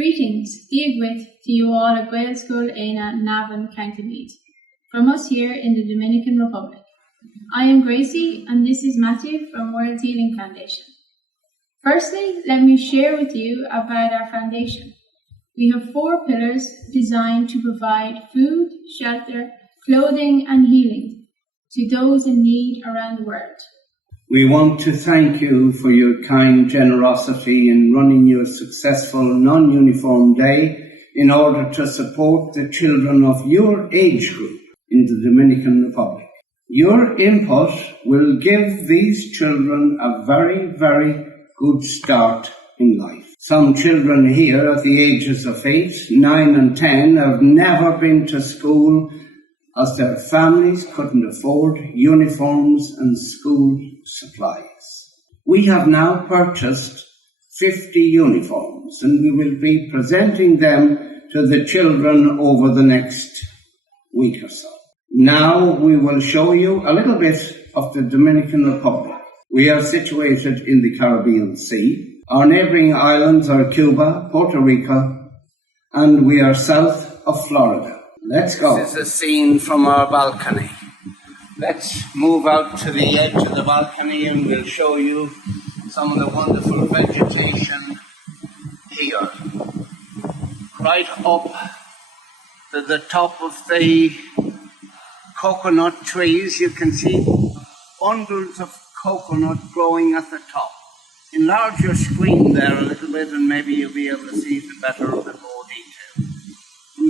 Greetings, Diagwith to you all at Gael School Aina, Navan, County Meath, from us here in the Dominican Republic. I am Gracie and this is Matthew from World Healing Foundation. Firstly, let me share with you about our foundation. We have 4 pillars designed to provide food, shelter, clothing and healing to those in need around the world. We want to thank you for your kind generosity in running your successful non-uniform day in order to support the children of your age group in the Dominican Republic. Your input will give these children a very, very good start in life. Some children here at the ages of 8, 9 and 10 have never been to school as their families couldn't afford uniforms and school supplies. We have now purchased 50 uniforms and we will be presenting them to the children over the next week or so. Now we will show you a little bit of the Dominican Republic. We are situated in the Caribbean Sea. Our neighboring islands are Cuba, Puerto Rico, and we are south of Florida. Let's go. This is a scene from our balcony. Let's move out to the edge of the balcony and we'll show you some of the wonderful vegetation here. Right up to the top of the coconut trees, you can see bundles of coconut growing at the top. Enlarge your screen there a little bit and maybe you'll be able to see it better in more detail.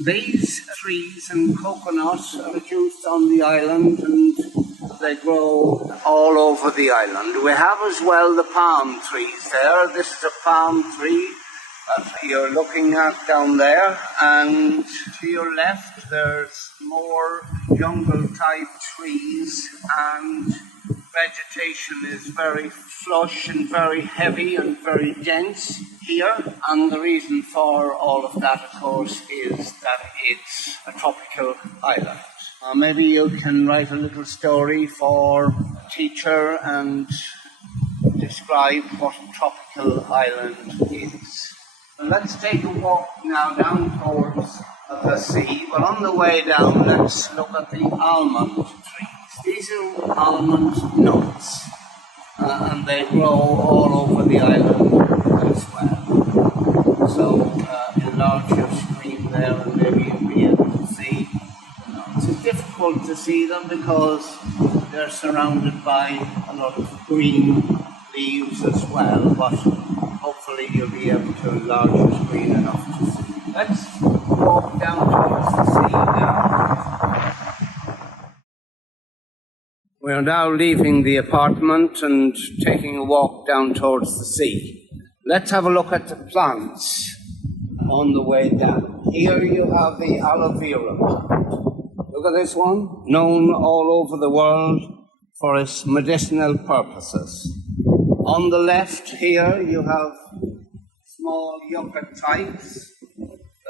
These trees and coconuts are produced on the island and they grow all over the island. We have as well the palm trees there. This is a palm tree that you're looking at down there, and to your left there's more jungle type trees, and vegetation is very flush and very heavy and very dense here, and the reason for all of that, of course, is that it's a tropical island. Maybe you can write a little story for a teacher and describe what a tropical island is. Let's take a walk now down towards the sea, but on the way down let's look at the almond trees. These are almond nuts, and they grow all over the island as well. So enlarge your screen there and maybe you'll be able to see the nuts. It's difficult to see them because they're surrounded by a lot of green leaves as well, but hopefully you'll be able to enlarge your screen enough to see. Let's walk down towards the sea now. We are now leaving the apartment and taking a walk down towards the sea. Let's have a look at the plants on the way down. Here you have the aloe vera plant. Look at this one, known all over the world for its medicinal purposes. On the left here you have small yucca types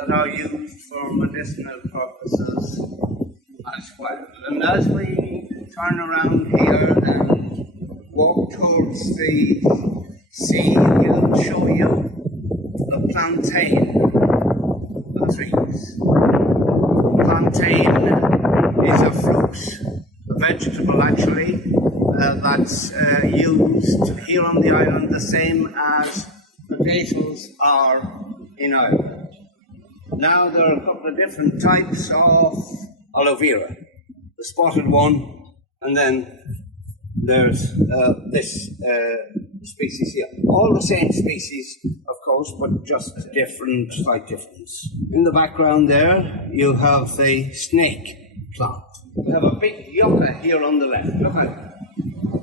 that are used for medicinal purposes as well. And as we turn around here and walk towards the sea, we'll show you the plantain trees. Plantain is a fruit, a vegetable actually, that's used here on the island the same as potatoes are in Ireland. Now there are a couple of different types of aloe vera. The spotted one, and then there's this species here. All the same species, of course, but just different, slight difference. In the background there, you have the snake plant. We have a big yucca here on the left. Look at that.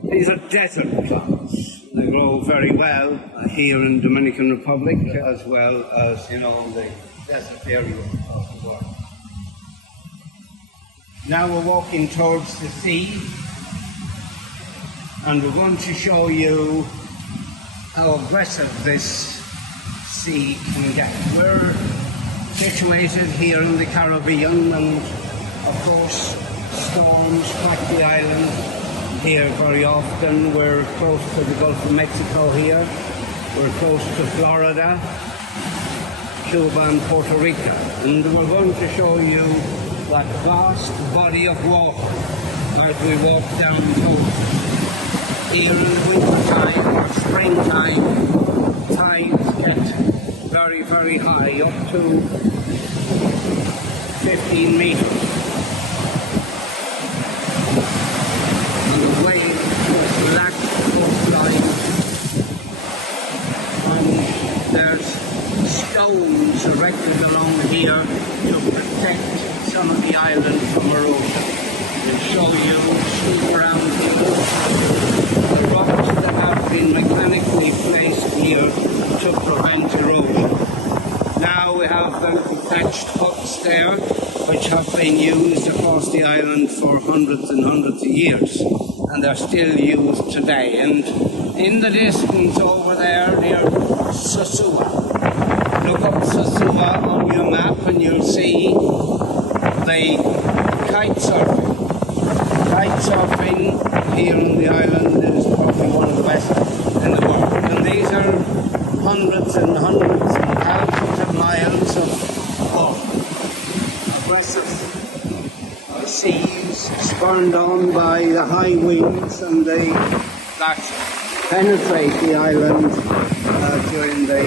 These are desert plants. They grow very well here in Dominican Republic, as well as in all the desert area of the world. Now we're walking towards the sea, and we're going to show you how aggressive this sea can get. We're situated here in the Caribbean, and of course storms strike the island here very often. We're close to the Gulf of Mexico here. We're close to Florida. Cuba and Puerto Rico. And we're going to show you that vast body of water as we walk down the coast. Here in the winter time or springtime, tides get very, very high, up to 15 meters. And the waves lack coastline. And there's stones erected along here to protect some of the island from erosion. We'll show you, sweep around here, the rocks that have been mechanically placed here to prevent erosion. Now we have the little thatched huts there, which have been used across the island for hundreds and hundreds of years, and they're still used today. And in the distance over there near Sosua, look up Sosua on your map and you'll see the kite surfing. Kite surfing here on the island is probably one of the best in the world. And these are hundreds and hundreds and thousands of miles of aggressive seas spurned on by the high winds and that penetrate the island during the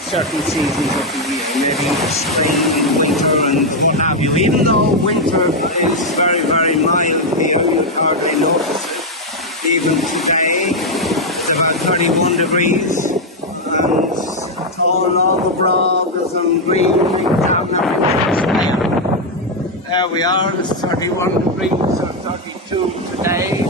certain seasons of the year, maybe spring and winter and what have you. Even though winter is very, very mild here, you hardly notice it. Even today, it's about 31 degrees, and torn all the brogs and green Cabana. There we are, it's 31 degrees or 32 today,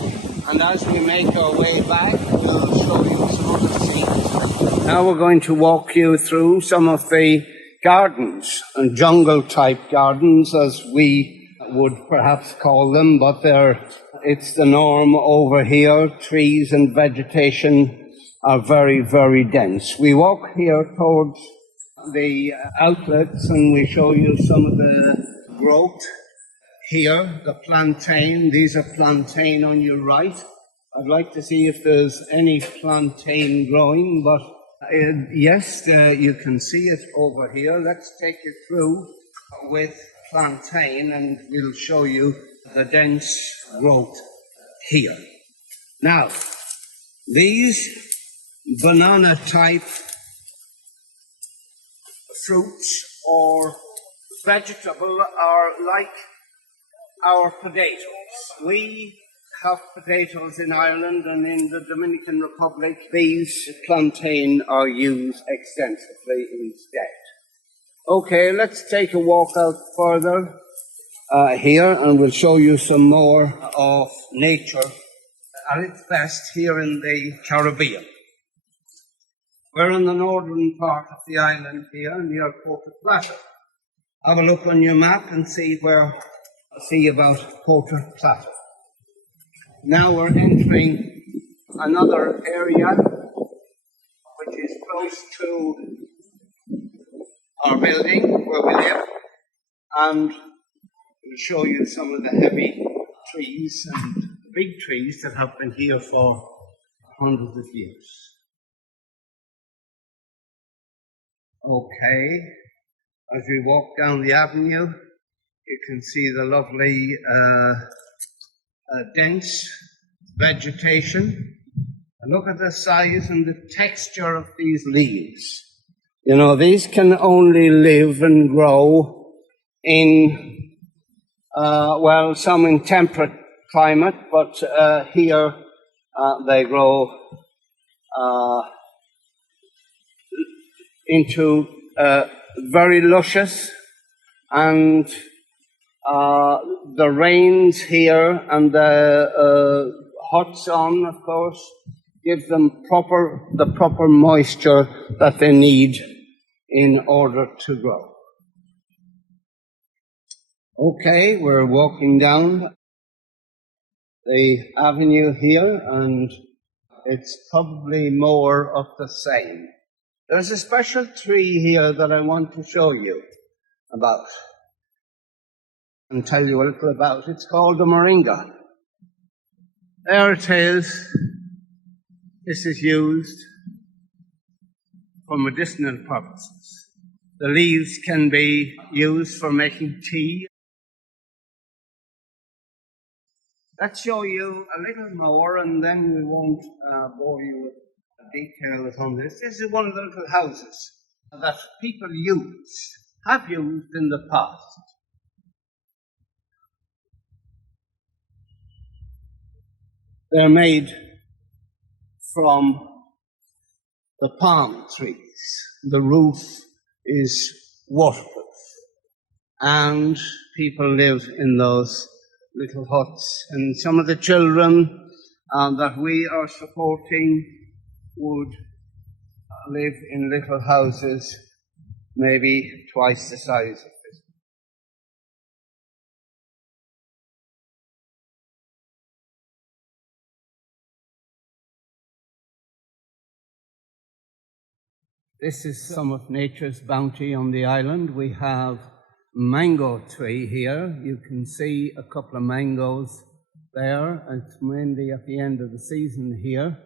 and as we make our way back, we'll show you some other scenes. Now we're going to walk you through some of the gardens, and jungle-type gardens, as we would perhaps call them, but it's the norm over here. Trees and vegetation are very, very dense. We walk here towards the outlets, and we show you some of the growth. Here, the plantain. These are plantain on your right. I'd like to see if there's any plantain growing, but yes, you can see it over here. Let's take you through with plantain and we'll show you the dense growth here. Now, these banana type fruits or vegetable are like our potatoes. We have potatoes in Ireland, and in the Dominican Republic, these plantain are used extensively instead. Okay, let's take a walk out further here, and we'll show you some more of nature at its best here in the Caribbean. We're in the northern part of the island here, near Puerto Plata. Have a look on your map and see about Puerto Plata. Now we're entering another area which is close to our building where we live, and we'll show you some of the heavy trees and big trees that have been here for hundreds of years. Okay, as we walk down the avenue, you can see the lovely dense vegetation. And look at the size and the texture of these leaves. You know, these can only live and grow in, some in temperate climate, but here they grow into very luscious, and the rains here and the hot sun, of course, give them the proper moisture that they need in order to grow. Okay, we're walking down the avenue here, and it's probably more of the same. There's a special tree here that I want to show you about and tell you a little about. It's called the moringa. There it is. This is used for medicinal purposes. The leaves can be used for making tea. Let's show you a little more, and then we won't bore you with details on this. This is one of the little houses that people have used in the past. They're made from the palm trees. The roof is waterproof, and people live in those little huts. And some of the children that we are supporting would live in little houses, maybe twice the size of this. This is some of nature's bounty on the island. We have mango tree here. You can see a couple of mangoes there. It's mainly at the end of the season here,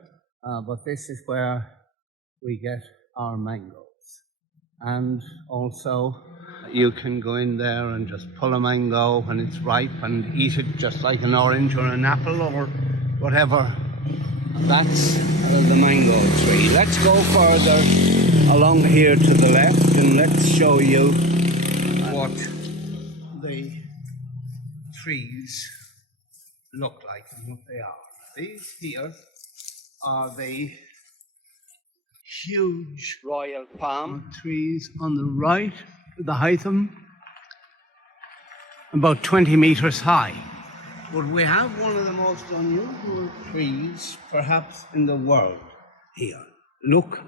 but this is where we get our mangoes. And also you can go in there and just pull a mango when it's ripe and eat it just like an orange or an apple or whatever. That's the mango tree. Let's go further along here to the left, and let's show you what the trees look like and what they are. These here are the huge royal palm trees on the right, the height of them, about 20 meters high. But we have one of the most unusual trees perhaps in the world here. Look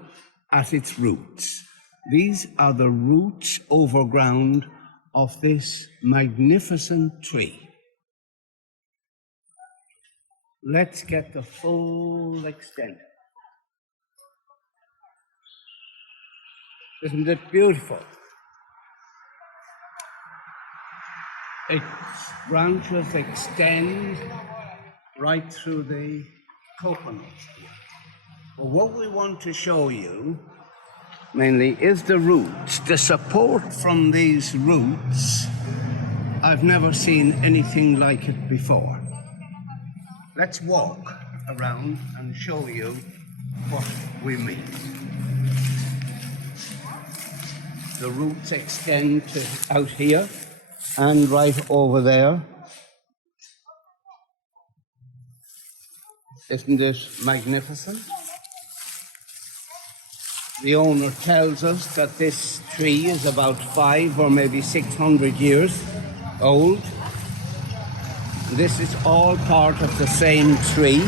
at its roots. These are the roots overground of this magnificent tree. Let's get the full extent. Isn't it beautiful? Its branches extend right through the coconut here. But what we want to show you mainly is the roots. The support from these roots, I've never seen anything like it before. Let's walk around and show you what we mean. The roots extend to out here and right over there. Isn't it magnificent? The owner tells us that this tree is about 500 or maybe 600 years old. This is all part of the same tree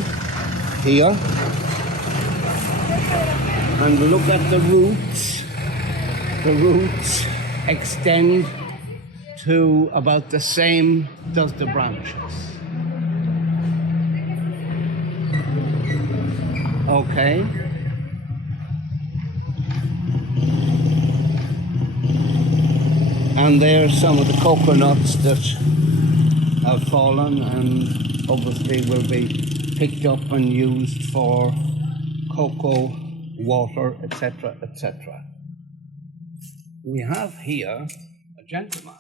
here. And look at the roots. The roots extend to about the same does the branches. Okay. And there's some of the coconuts that have fallen and obviously will be picked up and used for cocoa, water, etc., etc. We have here a gentleman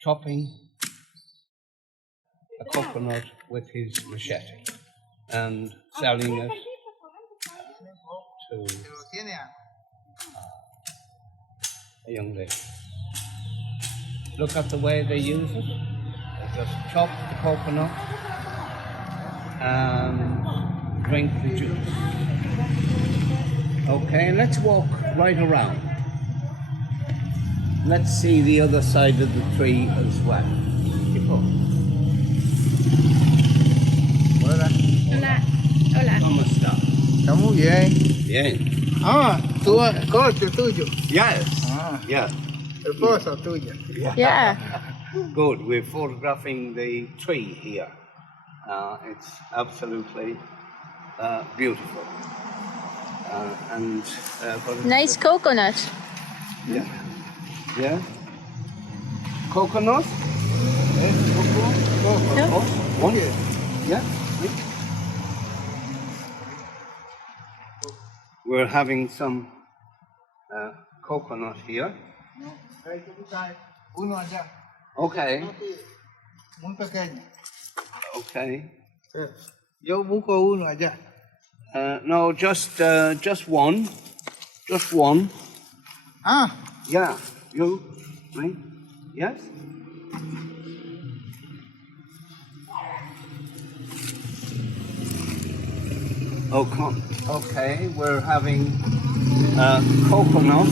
chopping a coconut with his machete and selling it to a young lady. Look at the way they use it. They just chop the coconut and drink the juice. Okay, let's walk right around. Let's see the other side of the tree as well. Keep on. Hola. Hola. Hola. ¿Cómo está? Está muy bien. Bien. Ah, tú, coche tuyo. Yes. Ah, Yeah. esposa tuya. Yeah. Good. We're photographing the tree here. It's absolutely beautiful. And what is Nice it? coconut. Yeah. Yeah. Coconut? Eh? Coconut? Yeah. Oh, one? Yeah. we're having some coconut here. Uno allá. Okay. Muy pequeño. Okay. Yo busco uno allá. No, just one. Just one. Ah, Yeah. You, right? Yes? Oh, come. Okay, we're having coconut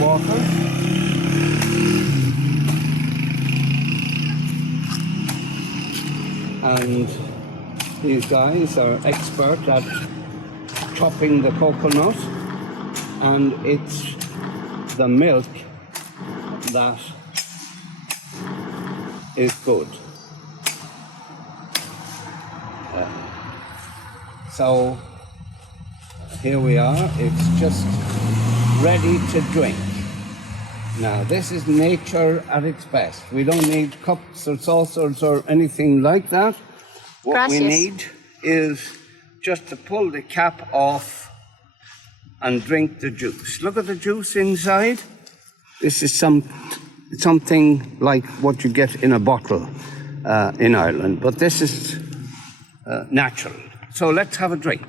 water. And these guys are expert at chopping the coconut, and it's the milk that is good. So here we are, it's just ready to drink. Now this is nature at its best. We don't need cups or saucers or anything like that. What we need is just to pull the cap off and drink the juice. Look at the juice inside. This is something like what you get in a bottle in Ireland, but this is natural. So let's have a drink.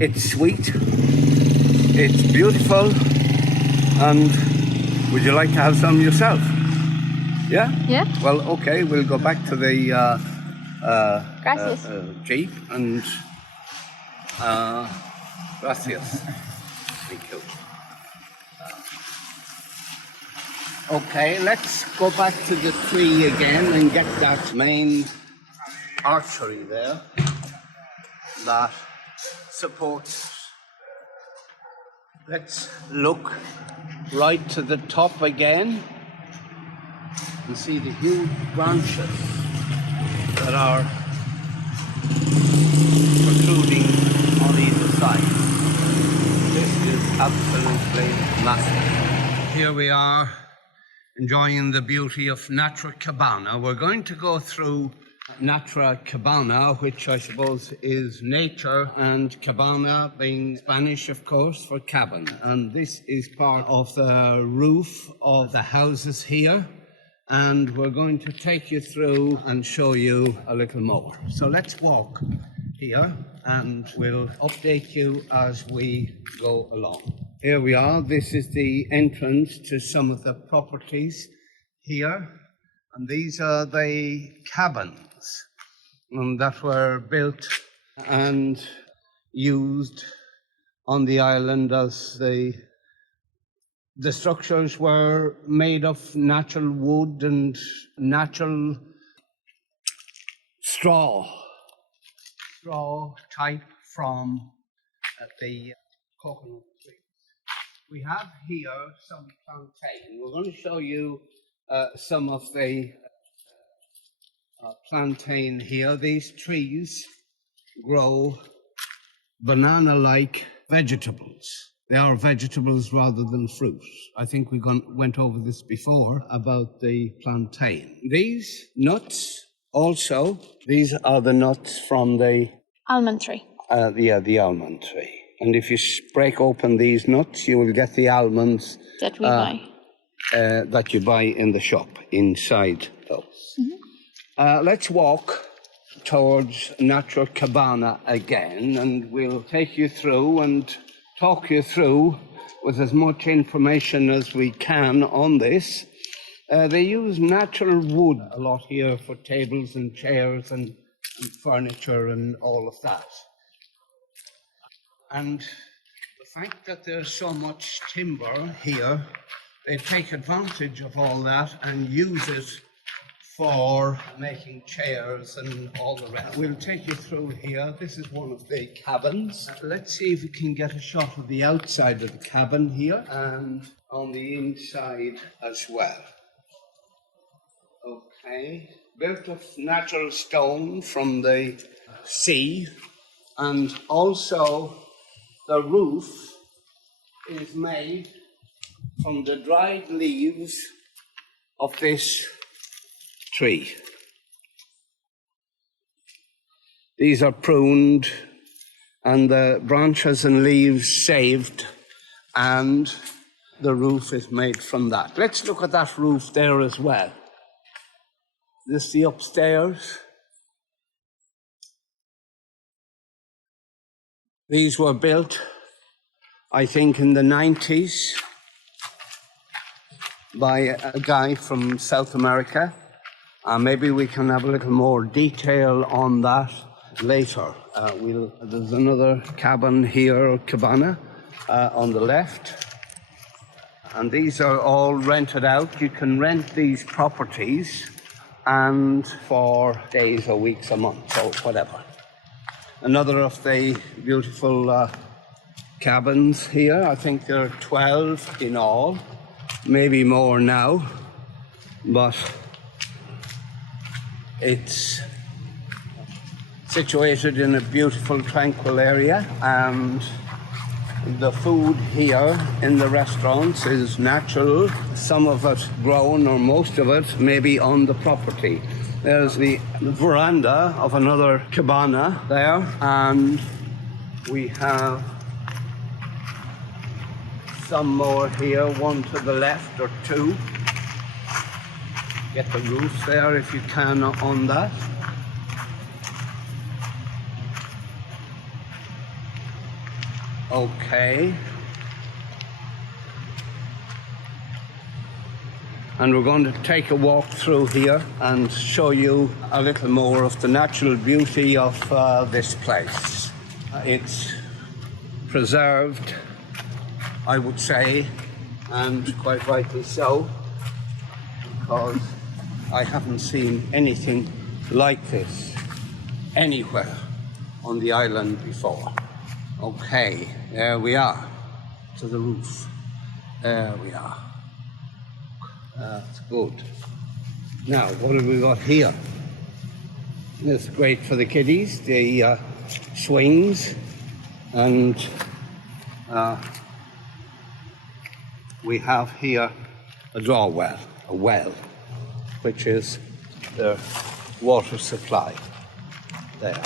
It's sweet, it's beautiful, and would you like to have some yourself? Yeah? Yeah. Well, okay, we'll go back to the Jeep and gracias. Thank you. Okay, let's go back to the tree again and get that main archery there that supports. Let's look right to the top again and see the huge branches that are protruding on either side. This is absolutely massive. Here we are, enjoying the beauty of Natural Cabana. We're going to go through Natural Cabana, which I suppose is nature, and Cabana being Spanish, of course, for cabin. And this is part of the roof of the houses here. And we're going to take you through and show you a little more. So let's walk here and we'll update you as we go along. Here we are. This is the entrance to some of the properties here. And these are the cabins that were built and used on the island, as the structures were made of natural wood and natural straw type from the coconut trees. We have here some plantain. We're going to show you some of the plantain here. These trees grow banana-like vegetables. They are vegetables rather than fruit. I think we went over this before about the plantain. These nuts also, these are the nuts from the Almond tree. the almond tree. And if you break open these nuts, you will get the almonds That we buy. That you buy in the shop inside those. Mm-hmm. Let's walk towards Natural Cabana again, and we'll take you through and talk you through with as much information as we can on this. They use natural wood a lot here for tables and chairs and furniture and all of that. And the fact that there's so much timber here, they take advantage of all that and use it for making chairs and all the rest. We'll take you through here. This is one of the cabins. Let's see if we can get a shot of the outside of the cabin here and on the inside as well. Okay. Built of natural stone from the sea, and also the roof is made from the dried leaves of this tree. These are pruned and the branches and leaves saved, and the roof is made from that. Let's look at that roof there as well. This is the upstairs. These were built, I think, in the 90s by a guy from South America. Maybe we can have a little more detail on that later. There's another cabin here, or cabana, on the left. And these are all rented out. You can rent these properties and for days or weeks, a month, or whatever. Another of the beautiful cabins here. I think there are 12 in all, maybe more now, but it's situated in a beautiful, tranquil area, and the food here in the restaurants is natural. Some of it grown, or most of it maybe on the property. There's the veranda of another cabana there, and we have some more here, one to the left or two. Get the roof there if you can on that. Okay. And we're going to take a walk through here and show you a little more of the natural beauty of this place. It's preserved, I would say, and quite rightly so, because I haven't seen anything like this anywhere on the island before. Okay, there we are, to the roof. There we are. That's good. Now, what have we got here? It's great for the kiddies, the swings, and we have here a draw well, a well, which is the water supply there.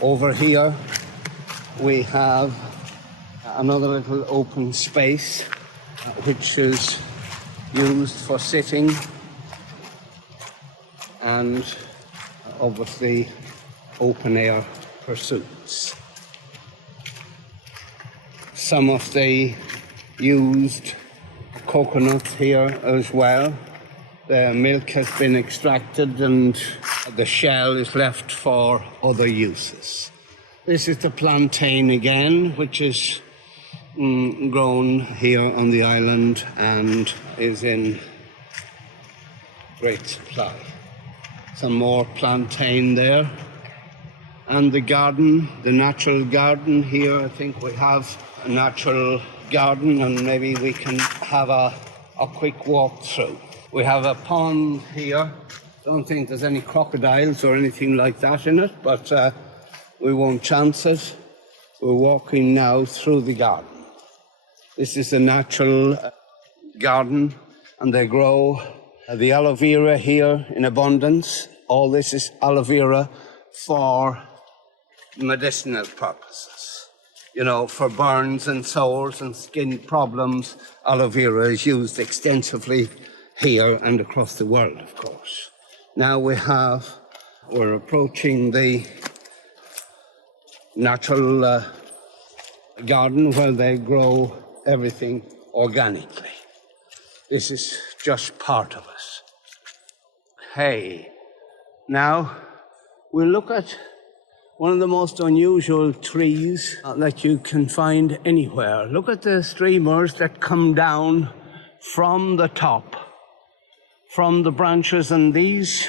Over here we have another little open space which is used for sitting and obviously open air pursuits. Some of the used coconuts here as well. The milk has been extracted and the shell is left for other uses. This is the plantain again, which is grown here on the island and is in great supply. Some more plantain there. And the garden, the natural garden here, I think we have a natural garden, and maybe we can have a quick walk through. We have a pond here. Don't think there's any crocodiles or anything like that in it, but we won't chance it. We're walking now through the garden. This is a natural garden, and they grow the aloe vera here in abundance. All this is aloe vera for medicinal purposes. You know, for burns and sores and skin problems, aloe vera is used extensively here and across the world, of course. Now we're approaching the natural garden where they grow everything organically. This is just part of it. Okay, now we'll look at one of the most unusual trees that you can find anywhere. Look at the streamers that come down from the top, from the branches, and these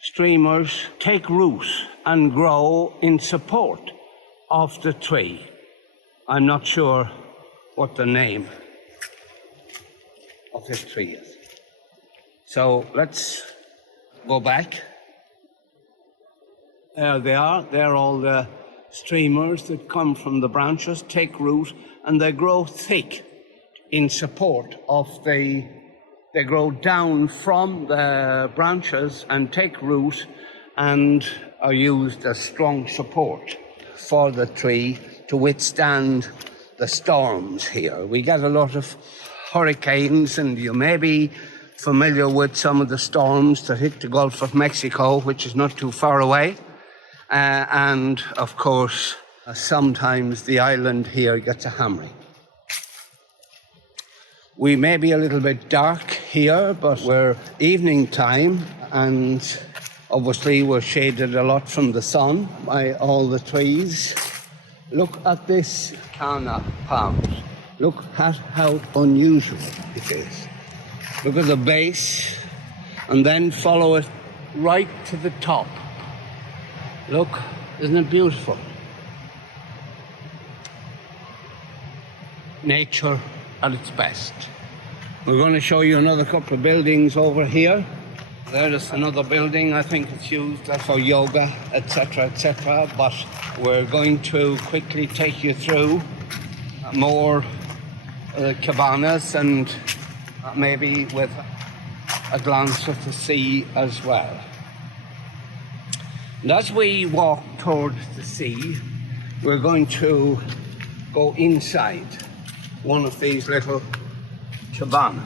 streamers take root and grow in support of the tree. I'm not sure what the name of this tree is. So let's go back. There they are. They're all the streamers that come from the branches, take root, and they grow thick in support of they grow down from the branches and take root and are used as strong support for the tree to withstand the storms here. We get a lot of hurricanes, and you may be familiar with some of the storms that hit the Gulf of Mexico, which is not too far away. And of course, sometimes the island here gets a hammering. We may be a little bit dark here, but we're evening time, and obviously we're shaded a lot from the sun by all the trees. Look at this Cabana palm. Look at how unusual it is. Look at the base, and then follow it right to the top. Look, isn't it beautiful? Nature at its best. We're going to show you another couple of buildings over here. There's another building. I think it's used for yoga, etc., etc. But we're going to quickly take you through more cabanas, and maybe with a glance at the sea as well. And as we walk towards the sea, we're going to go inside one of these little cabanas.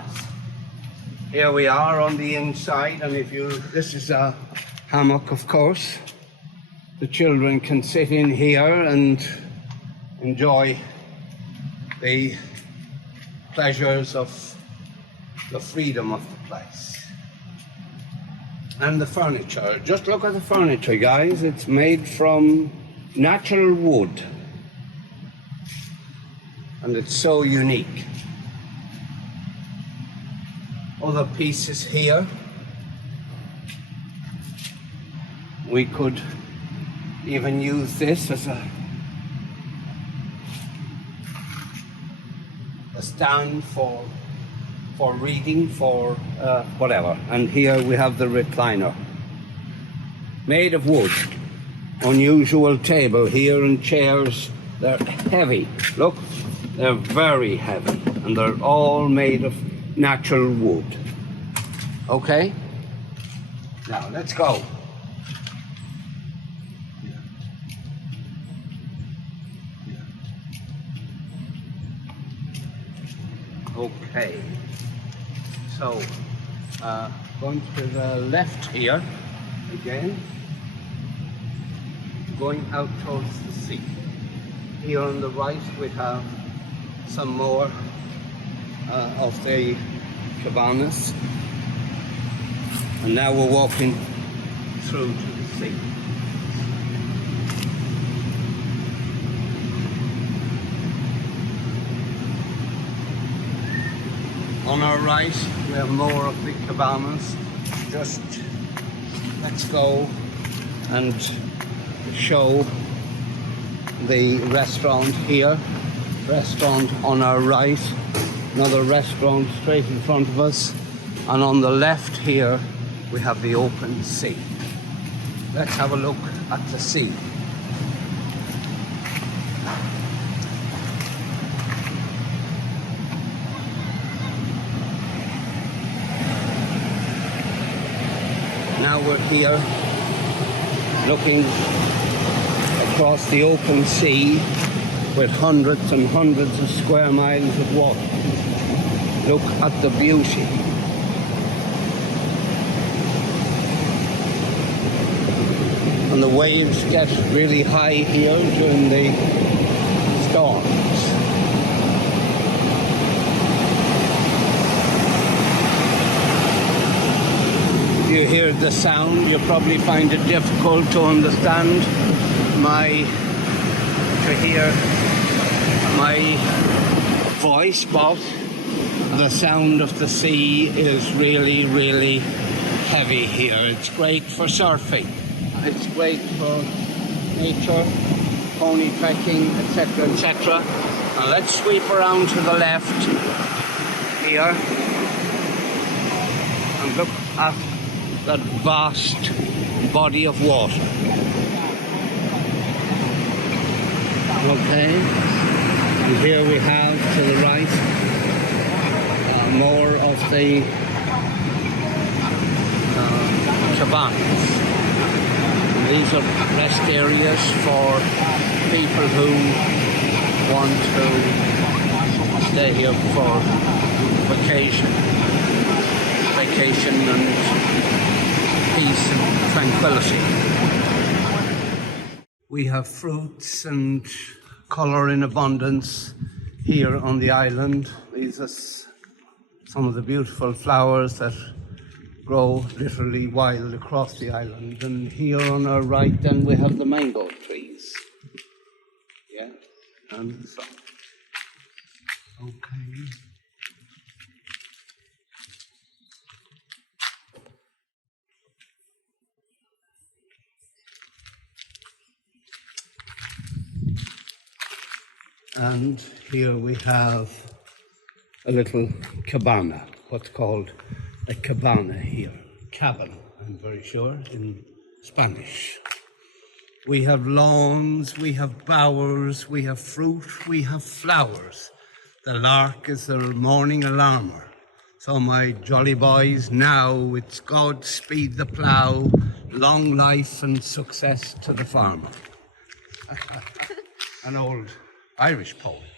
Here we are on the inside, and this is a hammock, of course. The children can sit in here and enjoy the pleasures of the freedom of the place. And the furniture, just look at the furniture, guys. It's made from natural wood, and it's so unique. Other pieces here. We could even use this as a stand for reading, for whatever. And here we have the recliner, made of wood. Unusual table here, and chairs. They're heavy. Look, they're very heavy, and they're all made of natural wood. Okay? Now, let's go. Okay. So, going to the left here, again, going out towards the sea. Here on the right we have some more of the cabanas, and now we're walking through to the sea. On our right we have more of the cabanas. Just let's go and show the restaurant here. Restaurant on our right, another restaurant straight in front of us, and on the left here we have the open sea. Let's have a look at the sea. Now we're here looking across the open sea with hundreds and hundreds of square miles of water. Look at the beauty. And the waves get really high here during the storms. If you hear the sound, you probably find it difficult to understand to hear my voice, but the sound of the sea is really, really heavy here. It's great for surfing. It's great for nature, pony trekking, etc., etc. Now let's sweep around to the left here and look at that vast body of water. Okay, and here we have to the right more of the cabanas. These are rest areas for people who want to stay here for vacation and peace and tranquility. We have fruits and colour in abundance here on the island. These are some of the beautiful flowers that grow literally wild across the island. And here on our right then we have the mango trees. Yeah, and so. Okay. And here we have a little cabana, what's called a cabana here. Cabana, I'm very sure, in Spanish. We have lawns, we have bowers, we have fruit, we have flowers. The lark is the morning alarmer. So my jolly boys, now it's God speed the plough, long life and success to the farmer. An old Irish poet.